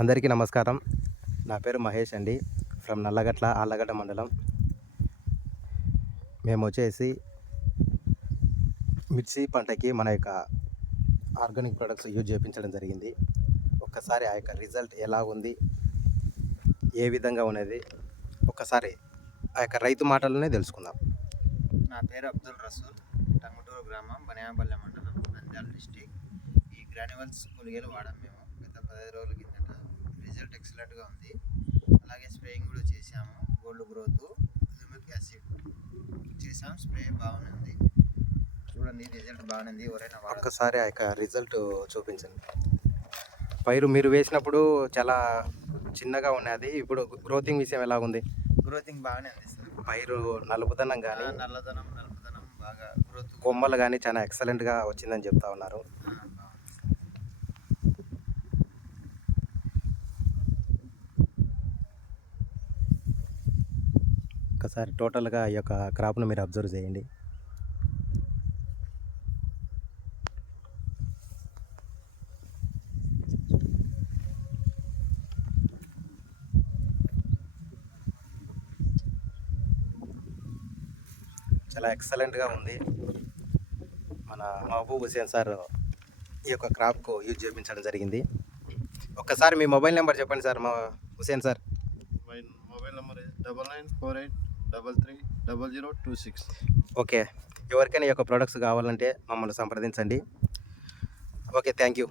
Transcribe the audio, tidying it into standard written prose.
అందరికీ నమస్కారం. నా పేరు మహేష్ అండి. ఫ్రమ్ నల్లగట్ల, ఆళ్ళగడ్డ మండలం. మేమొచ్చేసి మిర్చి పంటకి మన యొక్క ఆర్గానిక్ ప్రొడక్ట్స్ యూజ్ చేపించడం జరిగింది. ఒక్కసారి ఆ యొక్క రిజల్ట్ ఎలా ఉంది, ఏ విధంగా ఉన్నది, ఒక్కసారి ఆ యొక్క రైతు మాటలనే తెలుసుకుందాం. నా పేరు అబ్దుల్ రసూల్, టంగుటూరు గ్రామం, బనియాపల్లె మండలం, నంద్యాల డిస్టిక్. ఈ గ్రాన్యువల్స్ మూలికలు వాడాం మేము గత 15 రోజుల కిందట. రిజల్ట్ ఎక్సలెంట్గా ఉంది. అలాగే స్ప్రేయింగ్ కూడా చేసాము. గోల్డ్ గ్రోత్, హ్యూమిక్ యాసిడ్ చేసాం. స్ప్రే బాగుంది. చూడండి, రిజల్ట్ బాగుంది. ఎవరైనా ఒక్కసారి ఆ యొక్క రిజల్ట్ చూపించండి. పైరు మీరు వేసినప్పుడు చాలా చిన్నగా ఉన్నది, ఇప్పుడు గ్రోతింగ్ విషయం ఎలా ఉంది? గ్రోతింగ్ బాగానే ఉంది సార్. పైరు నలుపుదనం కానీ నల్లదనం బాగా గ్రోత్, కొమ్మలు కానీ చాలా ఎక్సలెంట్గా వచ్చిందని చెప్తా ఉన్నారు. ఒకసారి టోటల్గా ఈ యొక్క క్రాప్ను మీరు అబ్జర్వ్ చేయండి. చాలా ఎక్సలెంట్గా ఉంది. మన మహబూబ్ హుసేన్ సార్ ఈ యొక్క క్రాప్కు యూజ్ చేయించడం జరిగింది. ఒక్కసారి మీ మొబైల్ నెంబర్ చెప్పండి సార్, మా Hussain sir. My mobile number is 9948330026. Okay, ఎవరికైనా ఈ యొక్క ప్రొడక్ట్స్ కావాలంటే మమ్మల్ని సంప్రదించండి. Okay, thank you.